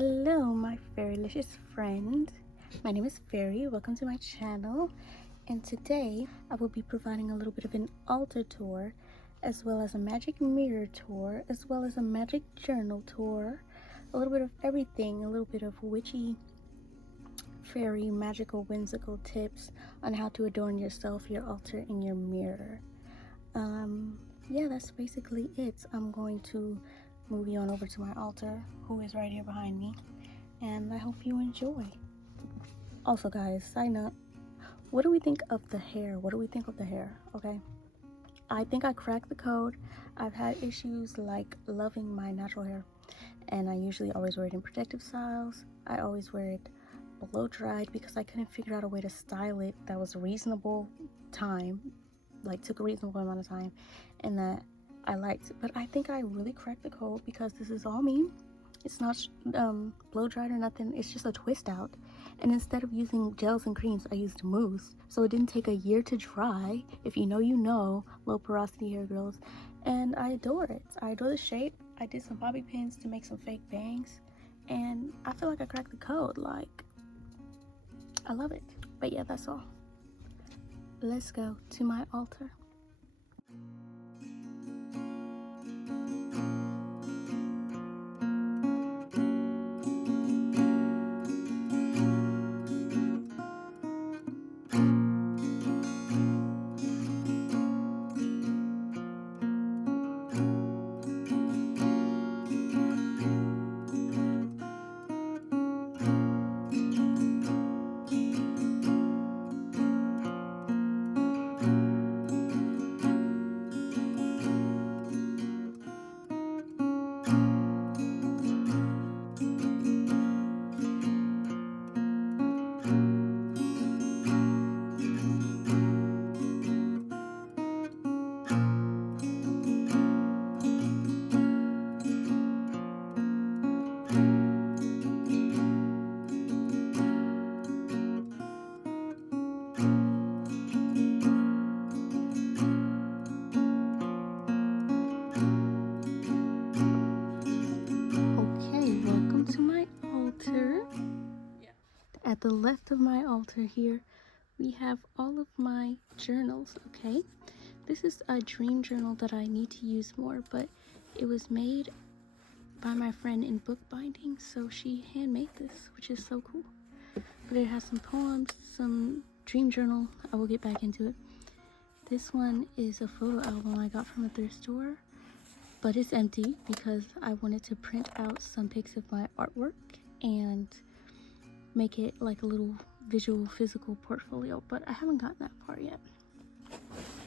Hello, my fairylicious friend. My name is Fairy. Welcome to my channel. And today I will be providing a little bit of an altar tour, as well as a magic mirror tour, as well as a magic journal tour, a little bit of everything, a little bit of witchy, fairy, magical, whimsical tips on how to adorn yourself, your altar, and your mirror. Yeah, that's basically it. I'm going to move you on over to my altar, who is right here behind me, and I hope you enjoy. Also, guys, side note, what do we think of the hair? Okay, I think I cracked the code. I've had issues like loving my natural hair, and I usually always wear it in protective styles. I always wear it blow dried because I couldn't figure out a way to style it that was reasonable time, like took a reasonable amount of time, and that I liked. But I think I really cracked the code because this is all me. It's not blow dried or nothing. It's just a twist out, and instead of using gels and creams, I used mousse, so it didn't take a year to dry. If you know, you know. Low porosity hair, girls. And I adore it. I adore the shape. I did some bobby pins to make some fake bangs, and I feel like I cracked the code. Like, I love it. But yeah, that's all. Let's go to my altar. At the left of my altar here, we have all of my journals, okay? This is a dream journal that I need to use more, but it was made by my friend in bookbinding, so she handmade this, which is so cool. But it has some poems, some dream journal. I will get back into it. This one is a photo album I got from a thrift store, but it's empty because I wanted to print out some pics of my artwork and make it like a little visual physical portfolio, but I haven't gotten that far yet.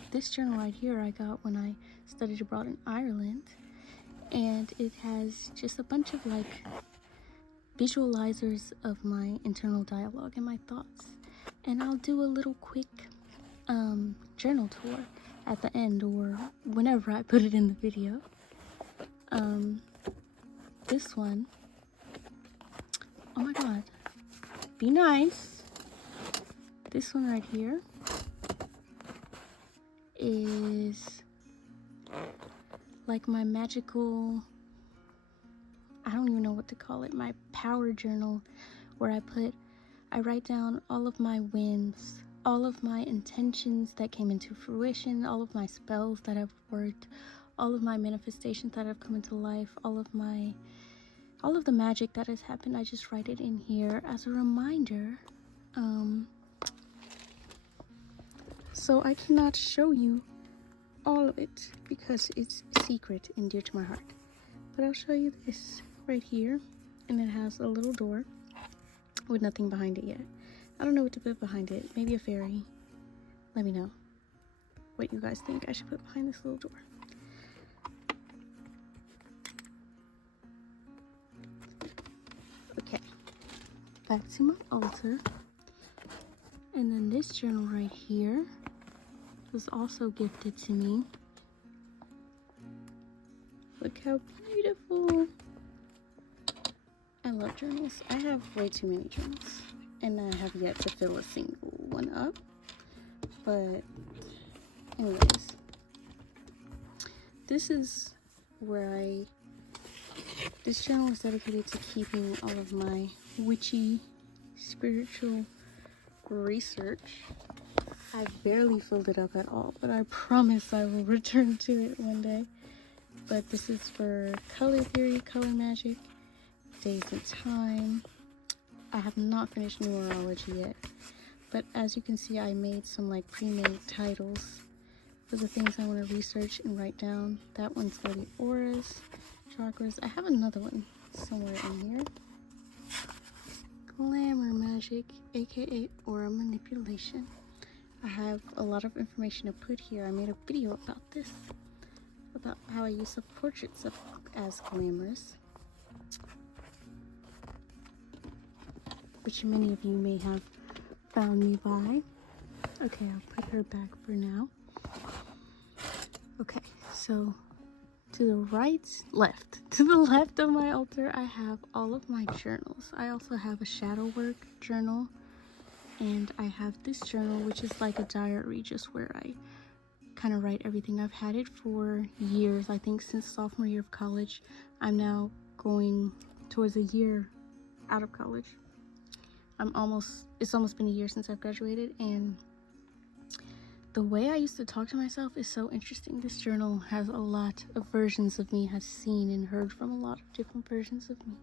This journal right here I got when I studied abroad in Ireland, and it has just a bunch of like visualizers of my internal dialogue and my thoughts, and I'll do a little quick journal tour at the end or whenever I put it in the video. This one, oh my god, be nice. This one right here is like my magical, I don't even know what to call it, my power journal, where I write down all of my wins, all of my intentions that came into fruition, all of my spells that have worked, all of my manifestations that have come into life, all of the magic that has happened. I just write it in here as a reminder. So I cannot show you all of it because it's secret and dear to my heart. But I'll show you this right here, and it has a little door with nothing behind it yet. I don't know what to put behind it. Maybe a fairy. Let me know what you guys think I should put behind this little door. Okay, back to my altar. And then this journal right here was also gifted to me. Look how beautiful. I love journals. I have way too many journals, and I have yet to fill a single one up. But anyways, this is where I This journal is dedicated to keeping all of my witchy spiritual research. I barely filled it up at all, but I promise I will return to it one day. But this is for color theory, color magic, days and time. I have not finished numerology yet, but as you can see, I made some like pre-made titles for the things I want to research and write down. That one's for the auras, chakras. I have another one somewhere in here. Glamour magic, aka aura manipulation. I have a lot of information to put here. I made a video about this, about how I use self-portraits as glamorous, which many of you may have found me by. Okay, I'll put her back for now. Okay, so to the left of my altar, I have all of my journals. I also have a shadow work journal, and I have this journal, which is like a diary, just where I kind of write everything. I've had it for years, I think since sophomore year of college. I'm now going towards a year out of college. It's almost been a year since I've graduated, and the way I used to talk to myself is so interesting. This journal has a lot of versions of me, has seen and heard from a lot of different versions of me.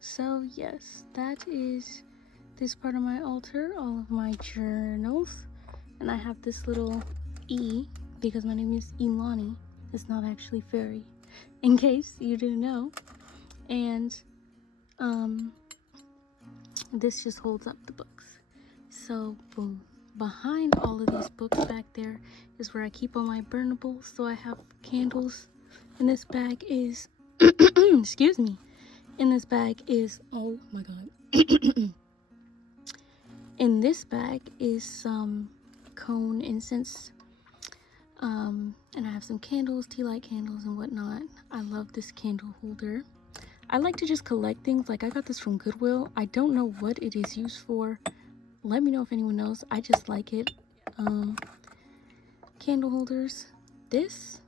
So yes, that is this part of my altar, all of my journals. And I have this little E, because my name is Ilani. It's not actually Fairy, in case you didn't know. And this just holds up the books. So boom. Behind all of these books back there is where I keep all my burnables. So I have candles. And this bag is excuse me. In this bag is, oh my god. In this bag is some cone incense. And I have some candles, tea light candles and whatnot. I love this candle holder. I like to just collect things. Like, I got this from Goodwill. I don't know what it is used for. Let me know if anyone knows. I just like it. Candle holders. This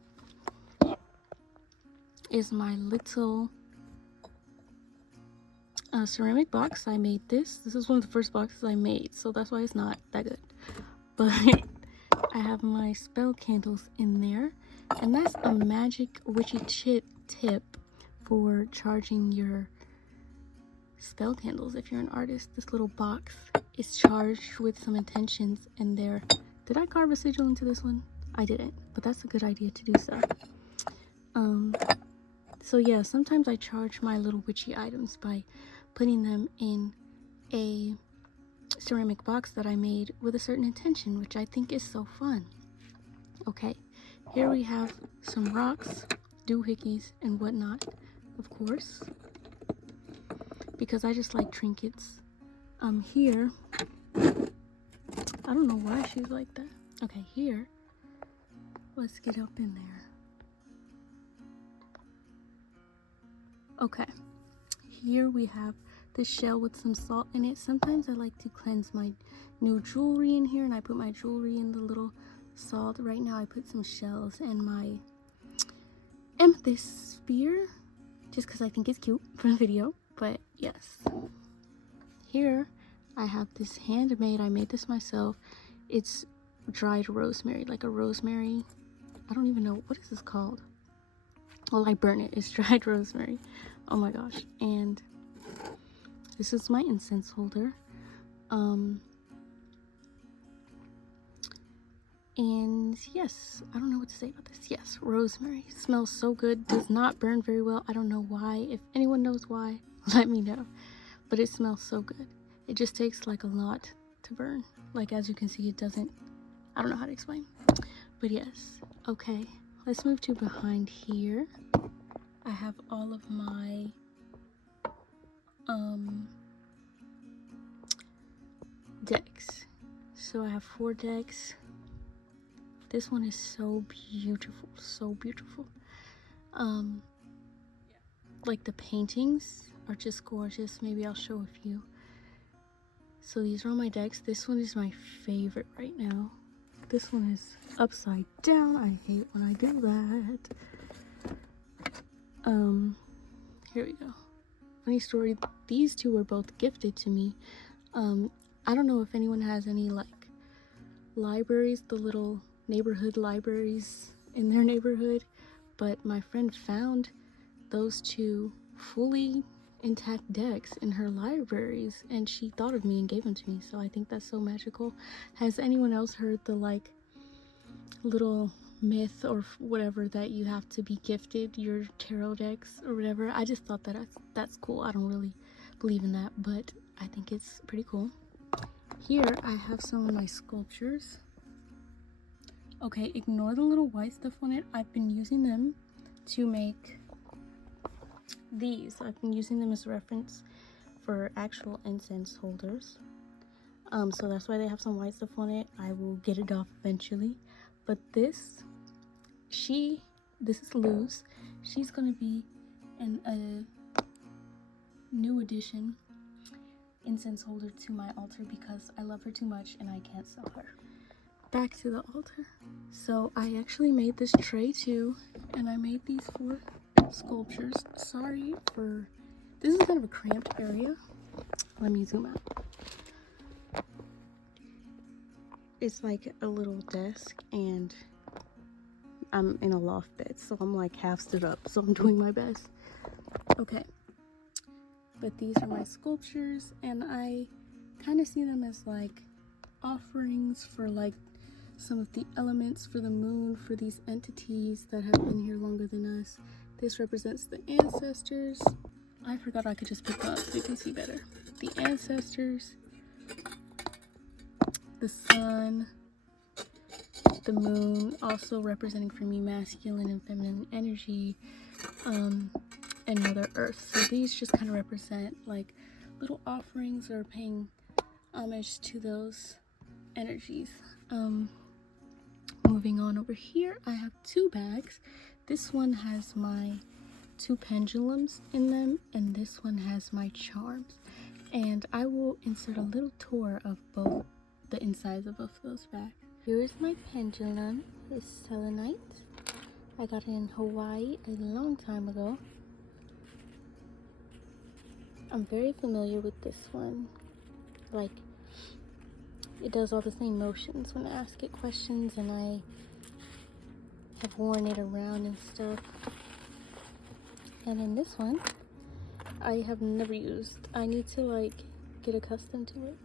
is my little ceramic box. I made this. This is one of the first boxes I made, so that's why it's not that good. But I have my spell candles in there, and that's a magic witchy tip for charging your spell candles. If you're an artist, this little box is charged with some intentions in there. Did I carve a sigil into this one? I didn't, but that's a good idea to do so. So yeah, sometimes I charge my little witchy items by putting them in a ceramic box that I made with a certain intention, which I think is so fun. Okay, here we have some rocks, doohickeys, and whatnot, of course, because I just like trinkets. Here, I don't know why she's like that. Okay, here, let's get up in there. Okay, here we have this shell with some salt in it. Sometimes I like to cleanse my new jewelry in here, and I put my jewelry in the little salt. Right now I put some shells and my amethyst sphere, just because I think it's cute for the video. But yes, here I have this handmade, I made this myself. It's dried rosemary, like a rosemary, I don't even know, what is this called? Well, I burn it. It's dried rosemary. Oh my gosh. And this is my incense holder. And yes, I don't know what to say about this. Yes, rosemary. Smells so good. Does not burn very well. I don't know why. If anyone knows why, let me know. But it smells so good. It just takes like a lot to burn. Like, as you can see, it doesn't, I don't know how to explain. But yes. Okay, let's move to behind here. I have all of my decks. So I have 4 decks. This one is so beautiful, so beautiful. Like, the paintings are just gorgeous. Maybe I'll show a few. So these are all my decks. This one is my favorite right now. This one is upside down. I hate when I do that. here we go. Funny story, these two were both gifted to me. I don't know if anyone has any like libraries, the little neighborhood libraries in their neighborhood, but my friend found those two fully intact decks in her libraries, and she thought of me and gave them to me. So I think that's so magical. Has anyone else heard the like little myth or whatever that you have to be gifted your tarot decks or whatever? I just thought that that's cool. I don't really believe in that, but I think it's pretty cool. Here I have some of my sculptures. Okay, ignore the little white stuff on it. I've been using them to make these. I've been using them as a reference for actual incense holders. So that's why they have some white stuff on it. I will get it off eventually. But this is Luz. She's gonna be a new addition incense holder to my altar because I love her too much and I can't sell her. Back to the altar. So I actually made this tray too, and I made these 4 sculptures. Sorry for this is kind of a cramped area. Let me zoom out. It's like a little desk and I'm in a loft bed, so I'm like half stood up, so I'm doing my best. Okay, but these are my sculptures, and I kind of see them as like offerings for like some of the elements for the moon, for these entities that have been here longer than us. This represents the ancestors. I forgot I could just pick up so you can see better. The ancestors, the sun, the moon, also representing for me masculine and feminine energy, and Mother Earth. So these just kind of represent like little offerings or paying homage to those energies. Moving on over here, I have 2 bags. This one has my 2 pendulums in them, and this one has my charms. And I will insert a little tour of both the insides of both of those bags. Here is my pendulum. It's selenite. I got it in Hawaii a long time ago. I'm very familiar with this one. Like, it does all the same motions when I ask it questions, and I have worn it around and stuff. And in this one, I have never used. I need to like get accustomed to it.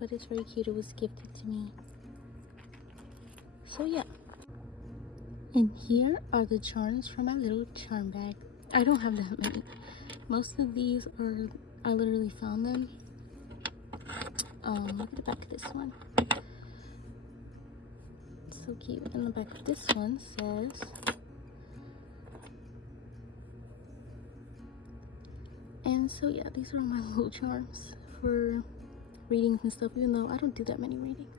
But it's very cute. It was gifted to me. So yeah. And here are the charms from my little charm bag. I don't have that many. Most of these are, I literally found them. Look at the back of this one. It's so cute. And the back of this one says, and so yeah, these are all my little charms for readings and stuff, even though I don't do that many readings.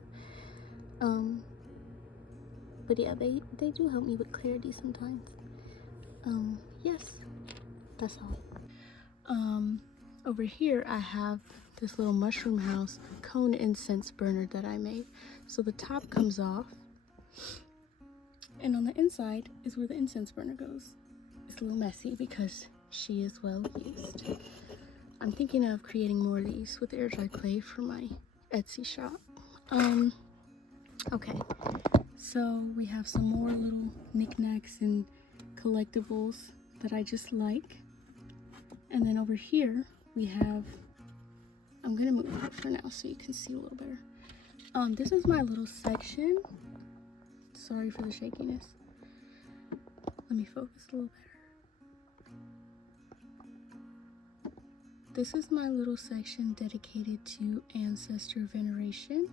But yeah, they do help me with clarity sometimes. Yes, that's all. Over here I have this little mushroom house cone incense burner that I made. So the top comes off, and on the inside is where the incense burner goes. It's a little messy because she is well used. I'm thinking of creating more of these with air dry clay for my Etsy shop. Okay, so we have some more little knickknacks and collectibles that I just like. And then over here we have, I'm gonna move it for now so you can see a little better. This is my little section. Sorry for the shakiness. Let me focus a little better. This is my little section dedicated to ancestor veneration.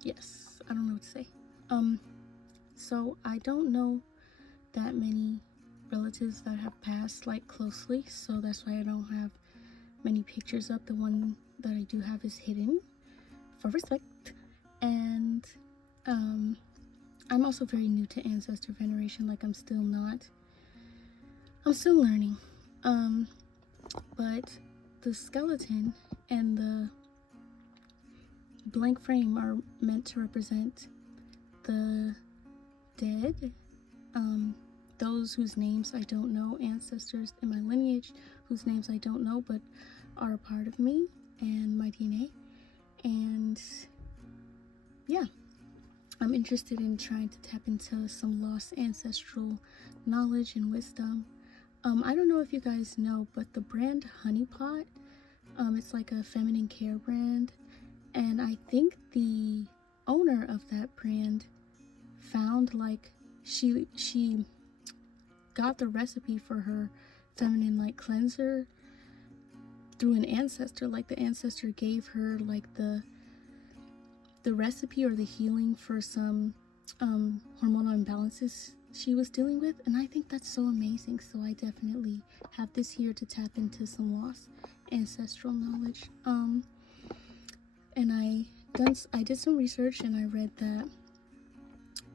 Yes, I don't know what to say. So I don't know that many relatives that have passed like closely, so that's why I don't have many pictures up. The one that I do have is hidden for respect. And I'm also very new to ancestor veneration. Like, I'm still learning. But the skeleton and the blank frame are meant to represent the dead, those whose names I don't know, ancestors in my lineage whose names I don't know but are a part of me and my DNA. And yeah, I'm interested in trying to tap into some lost ancestral knowledge and wisdom. I don't know if you guys know, but the brand Honey Pot, it's like a feminine care brand, and I think the owner of that brand found, like, she got the recipe for her feminine like cleanser through an ancestor. Like, the ancestor gave her like the recipe or the healing for some hormonal imbalances she was dealing with, and I think that's so amazing. So I definitely have this here to tap into some lost ancestral knowledge. And I did some research, and I read that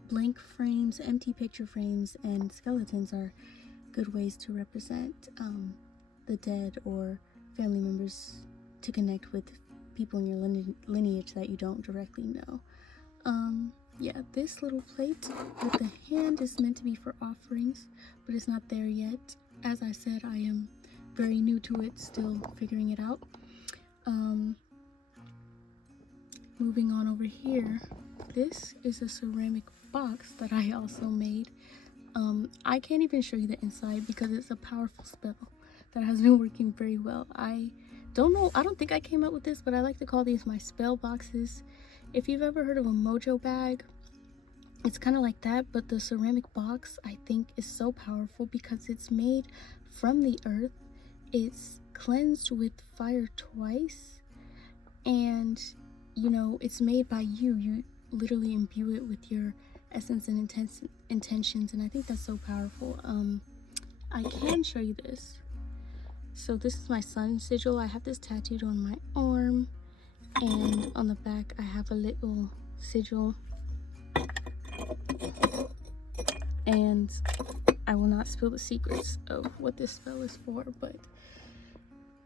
blank frames, empty picture frames, and skeletons are good ways to represent the dead or family members, to connect with people in your lineage that you don't directly know. Yeah, this little plate with the hand is meant to be for offerings, but it's not there yet. As I said, I am very new to it, still figuring it out. Moving on over here, this is a ceramic box that I also made. I can't even show you the inside because it's a powerful spell that has been working very well. I don't think I came up with this, but I like to call these my spell boxes. If you've ever heard of a mojo bag, it's kind of like that, but the ceramic box I think is so powerful because it's made from the earth. It's cleansed with fire twice, and you know, it's made by you. You literally imbue it with your essence and intentions, and I think that's so powerful. I can show you this. So this is my sun sigil. I have this tattooed on my arm, and on the back I have a little sigil. And I will not spill the secrets of what this spell is for, but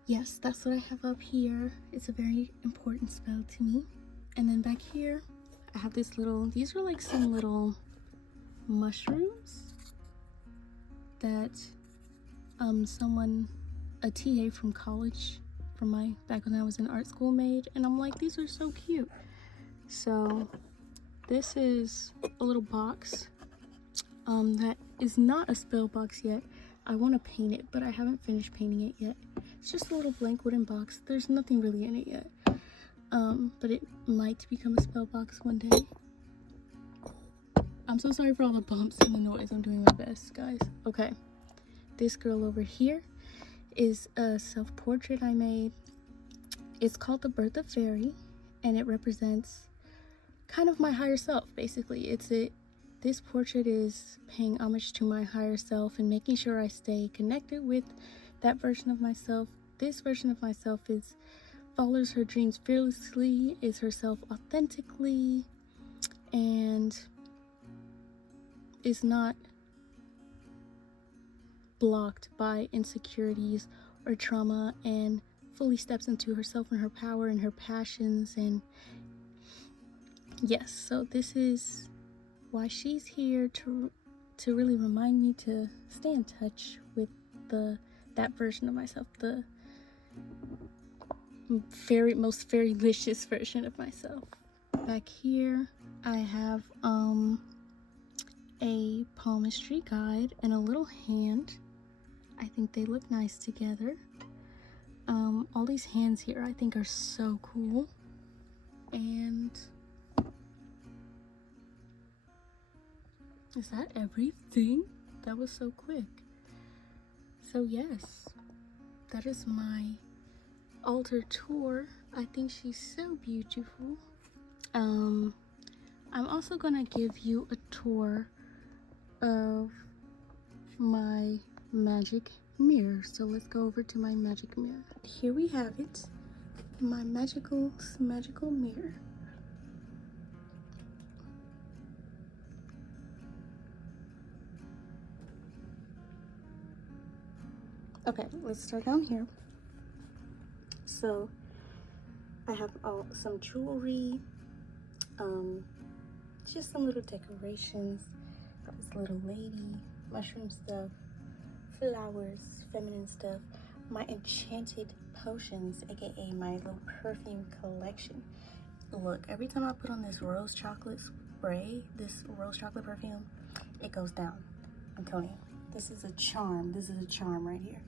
yes, that's what I have up here. It's a very important spell to me. And then back here I have this little, these are like some little mushrooms that a TA from college, from back when I was in art school, made, and I'm like, these are so cute. So this is a little box that is not a spell box yet. I want to paint it, but I haven't finished painting it yet. It's just a little blank wooden box. There's nothing really in it yet, but it might become a spell box one day. I'm so sorry for all the bumps and the noise. I'm doing my best, guys. Okay, this girl over here is a self-portrait I made. It's called The Birth of Fairy, and it represents kind of my higher self, basically. This portrait is paying homage to my higher self and making sure I stay connected with that version of myself. This version of myself follows her dreams fearlessly, is herself authentically, and is not blocked by insecurities or trauma, and fully steps into herself and her power and her passions. And yes, so this is why she's here, to really remind me to stay in touch with that version of myself, the most fairylicious version of myself. Back here I have a palmistry guide and a little hand. I think they look nice together. All these hands here I think are so cool. And is that everything? That was so quick. So yes, that is my altar tour. I think she's so beautiful. I'm also gonna give you a tour of my magic mirror. So let's go over to my magic mirror. Here we have it, my magical mirror. Okay, let's start down here. So I have some jewelry, just some little decorations. Got this little lady, mushroom stuff, flowers, feminine stuff, my enchanted potions, aka my little perfume collection. Look, every time I put on this rose chocolate spray, this rose chocolate perfume, it goes down. I'm telling you, this is a charm. This is a charm right here.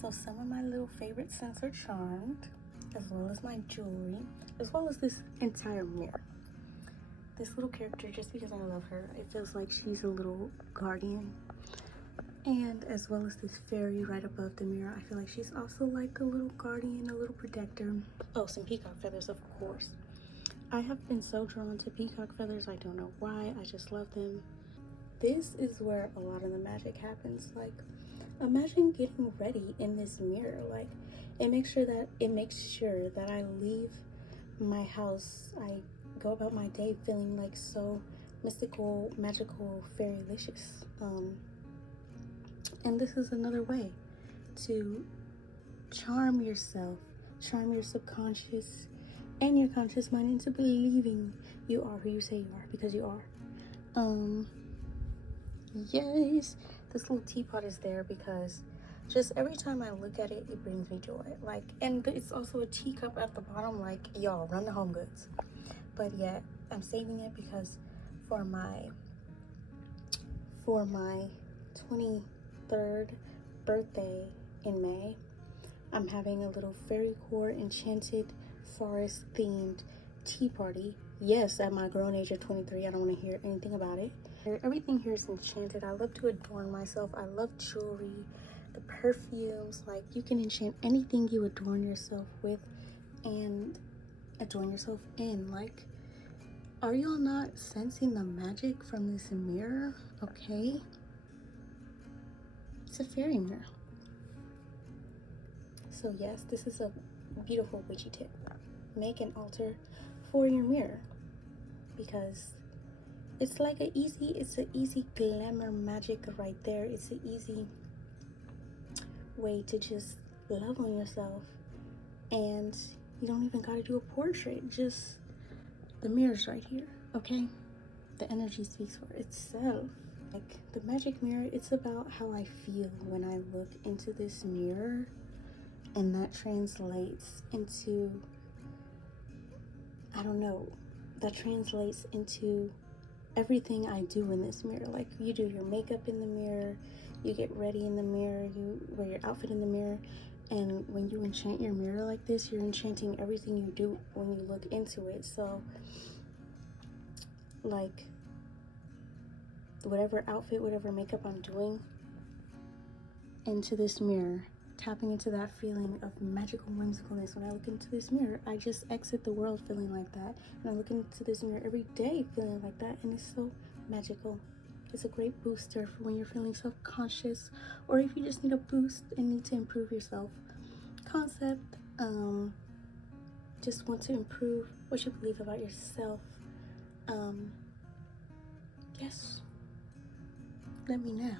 So some of my little favorite scents are charmed, as well as my jewelry, as well as this entire mirror. This little character, just because I love her, it feels like she's a little guardian. And as well as this fairy right above the mirror, I feel like she's also like a little guardian, a little protector. Oh, some peacock feathers, of course. I have been so drawn to peacock feathers. I don't know why, I just love them. This is where a lot of the magic happens. Like, imagine getting ready in this mirror. Like, it makes sure that I leave my house, I go about my day feeling like so mystical, magical, fairylicious. And this is another way to charm yourself, charm your subconscious and your conscious mind into believing you are who you say you are, because you are. Yes, this little teapot is there because just every time I look at it, it brings me joy. Like, and it's also a teacup at the bottom. Like, y'all, run the home goods. But yet I'm saving it because for my 23rd birthday in May, I'm having a little Fairycore enchanted forest themed tea party. Yes, at my grown age of 23, I don't want to hear anything about it. Everything here is enchanted. I love to adorn myself. I love jewelry, the perfumes. Like, you can enchant anything you adorn yourself with and adorn yourself in. Like, are y'all not sensing the magic from this mirror? Okay, it's a fairy mirror. So yes, this is a beautiful witchy tip. Make an altar for your mirror, because it's like an easy glamour magic right there. It's an easy way to just love on yourself, and you don't even gotta do a portrait. Just the mirror's right here, okay? The energy speaks for itself. Like, the magic mirror, it's about how I feel when I look into this mirror, and that translates into, I don't know, that translates into everything I do in this mirror. Like, you do your makeup in the mirror, you get ready in the mirror, you wear your outfit in the mirror, and when you enchant your mirror like this, you're enchanting everything you do when you look into it. So, like, whatever outfit, whatever makeup I'm doing into this mirror, tapping into that feeling of magical whimsicalness. When I look into this mirror, I just exit the world feeling like that, and I look into this mirror every day feeling like that, and it's so magical. It's a great booster for when you're feeling self-conscious, or if you just need a boost and need to improve your self-concept, just want to improve what you believe about yourself. Yes, let me know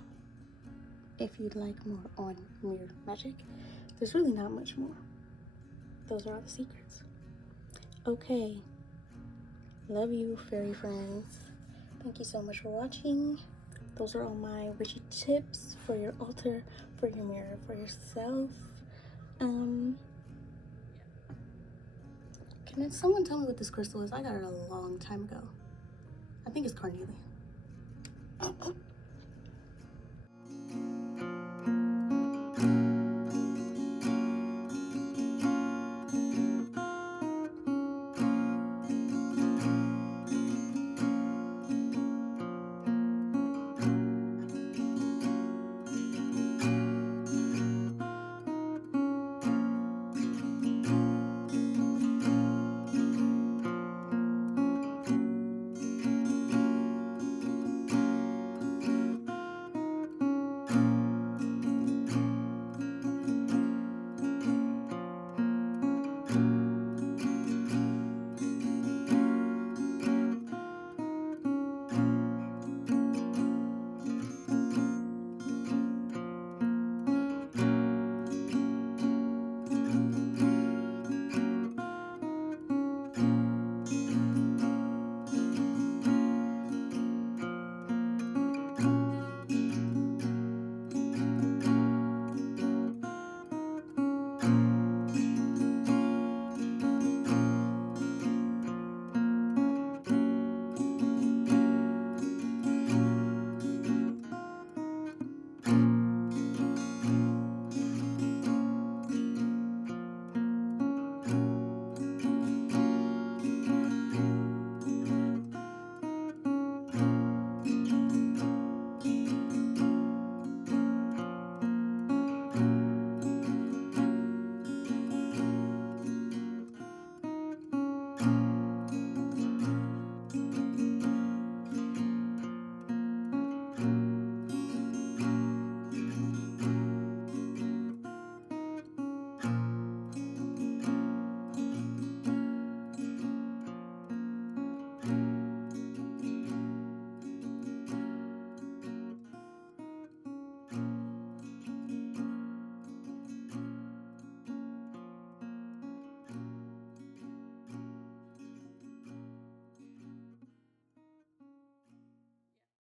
if you'd like more on mirror magic. There's really not much more. Those are all the secrets. Okay, love you, fairy friends. Thank you so much for watching. Those are all my witchy tips for your altar, for your mirror, for yourself. Can someone tell me what this crystal is? I got it a long time ago. I think it's carnelian.